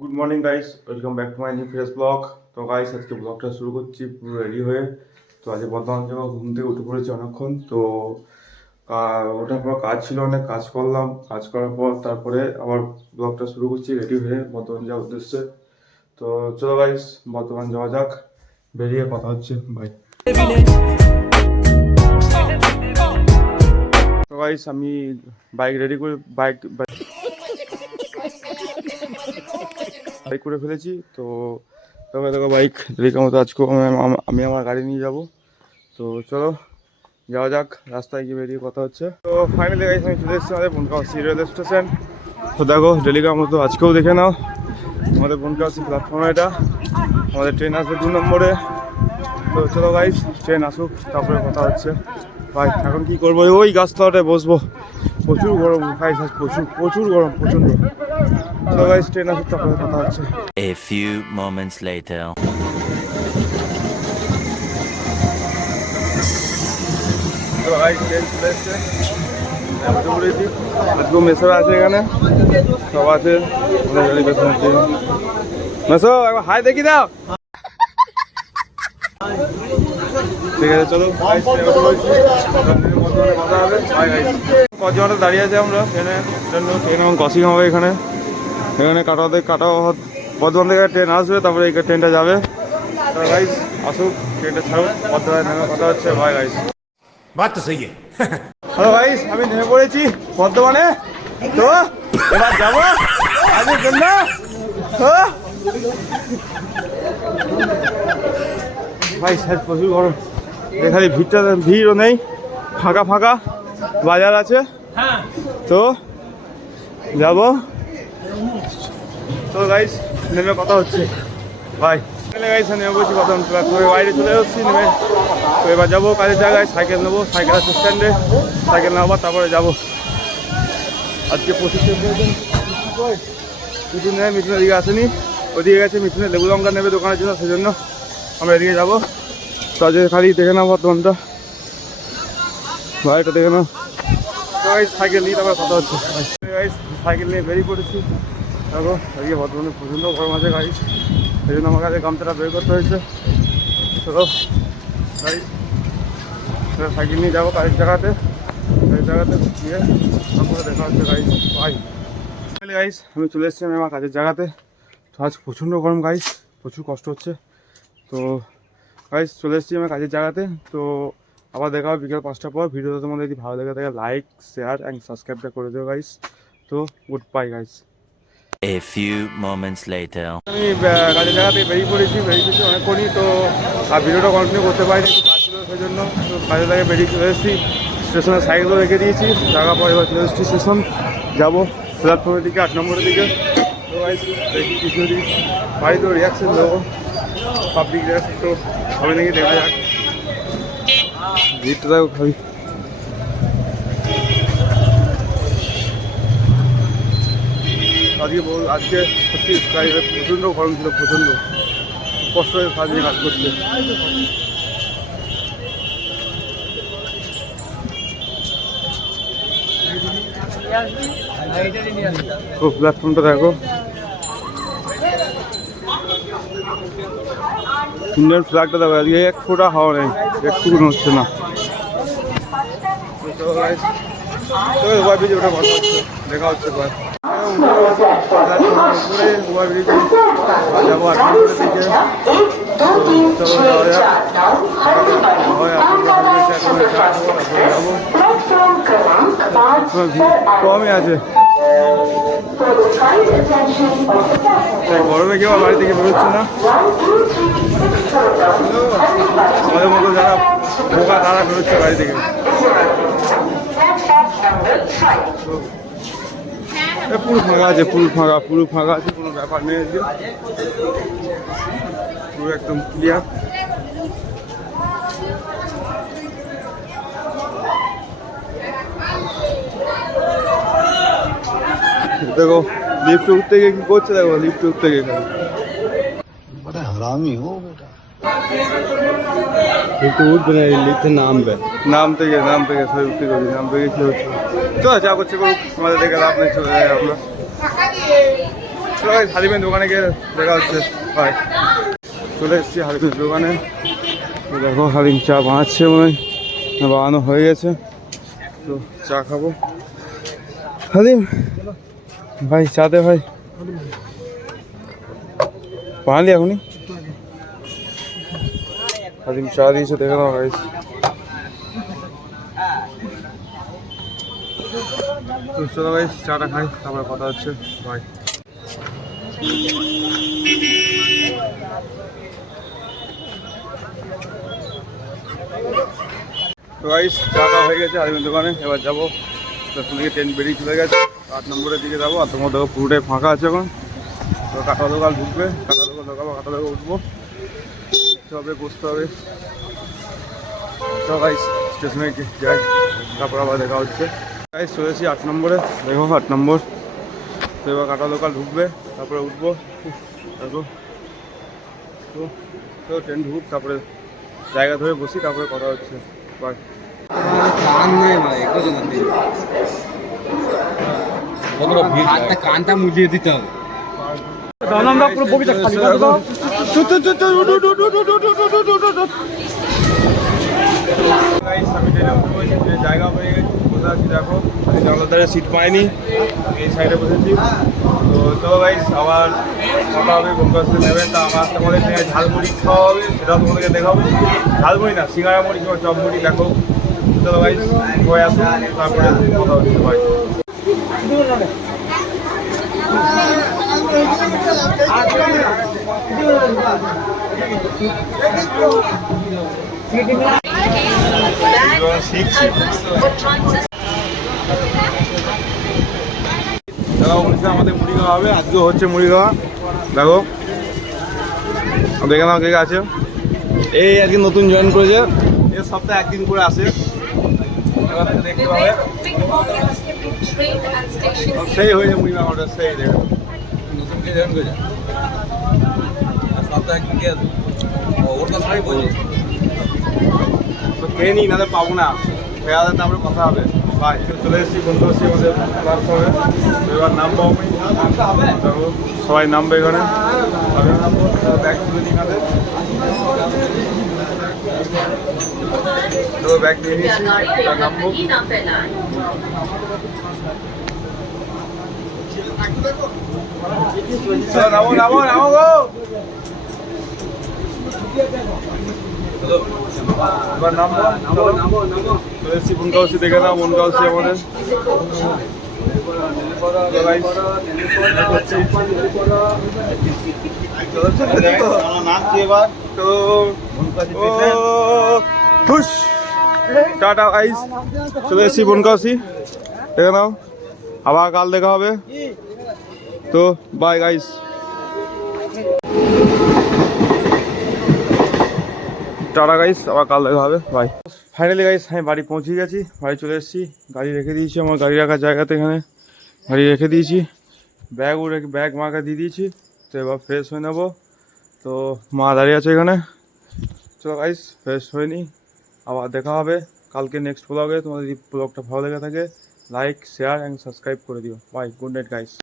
Good morning guys welcome back to my new fresh vlog তো guys আজকে ব্লগটা শুরু করছি পুরো রেডি হয়ে। তো আজকে বর্তমান জায়গা ঘুম থেকে উঠে পড়েছি অনেকক্ষণ। তো ওঠার পর কাজ ছিল অনেক, কাজ করলাম। কাজ করার পর তারপরে আবার ব্লগটা শুরু করছি রেডি হয়ে বর্তমান যাওয়ার উদ্দেশ্যে। তো চলো গাইস বর্তমান যাওয়া যাক। বেরিয়ে কথা হচ্ছে। ভাই তো গাইস আমি বাইক রেডি করে বাইক বাইক করে ফেলেছি, তো তবে দেখো বাইক রেখে মতো আজকেও আমি- আমার গাড়ি নিয়ে যাব। তো চলো, যাওয়া যাক, রাস্তায় গিয়ে বেরিয়ে কথা হচ্ছে। তো ফাইনালি গাইস আমি চলে এসেছি আমাদের বনকাওয়াসি রেল স্টেশন তো দেখো ডেলিকার মতো আজকেও দেখে নাও, আমাদের বনকাওয়াসি প্ল্যাটফর্ম এটা। আমাদের ট্রেন আসবে দু নম্বরে। তো চলো গাইস ট্রেন আসুক, তারপরে কথা হচ্ছে। ভাই, এখন কি করব? ওই গাছতলাটায় বসবো। প্রচুর গরম আজ প্রচুর প্রচুর গরম, প্রচণ্ড। চলো গাইস ট্রেন তারপরে কথা হচ্ছে A few moments later. তো গাইস ট্রেন চলে এসছে তো আজকেও মেসোরা আছে এখানে। সব আছে মেসো একবার হাই দেখি দাও। ঠিক আছে চলো গাইস দাঁড়িয়ে আছে আমরা? ট্রেনে? ট্রেন এবং ক্রসিং হবে এখানে। এখানে কাটাতে কাটা বর্ধমান থেকে ট্রেন আসবে তারপরে এই ট্রেনটা যাবে। গাইস আসুক ট্রেনটা ছাড়ুক বর্ধমানের কথা হচ্ছে ভাই গাইস হ্যালো গাইস আমি নেমে পড়েছি বর্ধমানে। তো এবার যাব আজকের জন্য। ভাই স্যার প্রচুর গরম। এখানে ভিড়টা ভিড়ও নেই। ফাঁকা ফাঁকা বাজার আছে। হ্যাঁ। তো যাব। তো গাইস নেমে কথা হচ্ছে। ভাই গাইস নেমে বলছি। কথা প্ল্যাটফর্মে বাইরে চলে যাচ্ছি নেমে এবার যাব কাজের জায়গায় সাইকেল নেব। সাইকেল আছে স্ট্যান্ডে সাইকেল নেওয়ার তারপরে যাব। আজকে পঁচিশে মিঠুন নেয় মিঠুনের দিকে আসেনি। ওদিকে গেছে মিঠুনের লেবু লঙ্কা নেবে দোকানের জন্য সেই জন্য আমরা এদিকে যাব। তো আজকে খালি দেখে নাও বর্তমানটা। ভাইটা দেখে নাও। সাইকেল নিয়ে তারপরে কথা সাইকেল নিয়ে বেরিয়ে প্রচণ্ড গরম আছে সেই জন্য আমার কাছে বের করতে হয়েছে। চলো সাইকেল নিয়ে যাব জায়গাতে। জায়গাতে দেখা হচ্ছে আমি চলে এসেছি আমি আমার কাজের জায়গাতে। তো আজ প্রচণ্ড গরম গাইস প্রচুর কষ্ট হচ্ছে। তো গাইস চলে এসেছি আমার কাজের জায়গাতে। তো আবার দেখা হবে বিকেল পাঁচটার পর। ভিডিওটা তোমাদের যদি ভালো লেগে থাকে লাইক শেয়ার অ্যান্ড সাবস্ক্রাইবটা করে দেবো গাইস তো good bye guys A few moments later. আমি কাজের জায়গাতে বেরিয়ে পড়েছি বেরিয়ে পড়েছি অনেকক্ষণই তো আর ভিডিওটা কন্টিনিউ করতে পারিনি একটু কাজ ছিল সেই জন্য তো কাজের জায়গায় বেরিয়ে চলে এসেছি। স্টেশনে সাইকেলও রেখে দিয়েছি। জায়গা পর এবার চলে এসেছি স্টেশন যাব প্ল্যাটফর্মের দিকে আট নম্বরের দিকে। তো দেখি কিছু যদি বাড়ি তো রিয়াকশন দেবো পাবলিক রিয়াকশন তো হবে নাকি দেখা যাক। ভিড়টা দেখো খালি। আজকে বল আজকে সত্যি প্রচণ্ড গরম ছিল প্রচণ্ড। খুব কষ্ট হয়ে কাজ নিয়ে কাজ করছে প্ল্যাটফর্মটা দেখো। ইন্ডিয়ান ফ্ল্যাগটা দেখো, আজকে এক ফোঁটা হাওয়া নেই একটুকুন হচ্ছে না। দেখা হচ্ছে যাব কমই আছে গরমে কেউ বাড়ি থেকে বেরোচ্ছে না। আমাদের মতো যারা বোকা তারা বেরোচ্ছে বাড়ি থেকে পুরো ফাঁকা আছে পুরো ফাঁকা পুরো ফাঁকা আছে কোনো ব্যাপার নেই পুরো একদম ক্লিয়ার দেখো লিফ্ট উঠতে গিয়ে কি করছে উঠতে গিয়ে হারামি চলো হালিমের দোকানে গিয়ে দেখা হচ্ছে। ভাই চলে এসেছি হালিমের দোকানে। দেখো, হালিম চা বানাচ্ছে মনে বানানো হয়ে গেছে। তো চা খাব। হালিম, ভাই, চা দে ভাই। বানালি এখনই? হালিম চা দিয়েছে দেখে নাও তো চলো ভাই চাটা খাই, তারপরে কথা হচ্ছে ভাই তো গাইস চাটা হয়ে গেছে হালিমের দোকানে, এবার যাব। দশটা থেকে ট্রেন বেরিয়ে চলে গেছে, আট নম্বরের দিকে যাব, আর তোমার দেখো পুরোটাই ফাঁকা আছে এখন। তো কাটা দোকান ঢুকবে কাটা দোকান ঢোকাবো কাটা দোকান উঠবো। হবে বসতে হবে। তো স্টেশনে যাই তারপর আবার দেখা হচ্ছে। গাইস চলেছি আট নম্বরে। দেখো আট নম্বর। তো এবার কাটা দোকান ঢুকবে তারপরে উঠবো। দেখো। তো তো ট্রেন ঢুক তারপরে জায়গা ধরে বসি তারপরে কথা হচ্ছে। বাই কানটা কানটা মুজিয়ে দিতে হবে। Guys, আমি ট্রেনে উঠে পড়েছি, ট্রেনে জায়গা পেয়ে গেছি বসে আছি দেখো জানলার সিট পাইনি এই সাইডে বসেছি তো চলো গাইস আবার কথা হবে কোন কাছে নেবে তা আমার তোমাদের ঝালমুড়ি খাওয়া হবে সেটাও তোমাদেরকে দেখাবো ঝালমুড়ি না সিঙ্গারা মুড়ি কিংবা চপ মুড়ি দেখো চলো গাইস সবাই আসুন তারপরে কথা হচ্ছে শিখছি আমাদের মুড়ি হবে আজকে হচ্ছে মুড়ি দেখো, দেখে নাও কে আছে। এই আজকে নতুন জয়েন করেছে। এর সপ্তাহে একদিন করে আসে। দেখতে পাবে সব সেই হয়েছে মুড়ি খাওয়াটা সেই দেখো নতুন কে জয়েন করেছে সপ্তাহে কি ওর কথা সবাই বলছে তো খেয়ে নিই নাহলে পাবো না খেয়ে তারপরে কথা হবে ভাই চলে এসেছি বন্ধু এসেছি আমাদের প্ল্যাটফর্মে এবার নামবো আমি সবাই নামবে এখানে ব্যাগ তুলে তো ব্যাগ নিয়ে নিয়েছি এবার নামবো নামো নামো নামো গো এবার নামবো নামো নামো নামো এসেছি বনগাঁওসি দেখে নাও বনগাঁওসি আমাদের। চলো, চলো, দেখো। তো ও, ঠুস। টাটা আইস চলে এসেছি বনগাঁওসি। দেখে নাও। আবার কাল দেখা হবে। তো বাই গাইস টাটা গাইস আবার কাল দেখা হবে। বাই ফাইনালি গাইস আমি বাড়ি পৌঁছে গেছি। বাড়ি চলে এসেছি। গাড়ি রেখে দিয়েছি আমার গাড়ি রাখার জায়গাতে এখানে। গাড়ি রেখে দিয়েছি। ব্যাগও রেখে ব্যাগ মাকে দিয়ে দিয়েছি। তো এবার ফ্রেশ হয়ে নেব। তো মা দাঁড়িয়ে আছে এখানে। চলো গাইস ফ্রেশ হয়ে নি। আবার দেখা হবে। কালকে নেক্সট ব্লগে তোমাদের যদি ব্লগটা ভালো লেগে থাকে লাইক শেয়ার অ্যান্ড সাবস্ক্রাইব করে দিও। Bye good night guys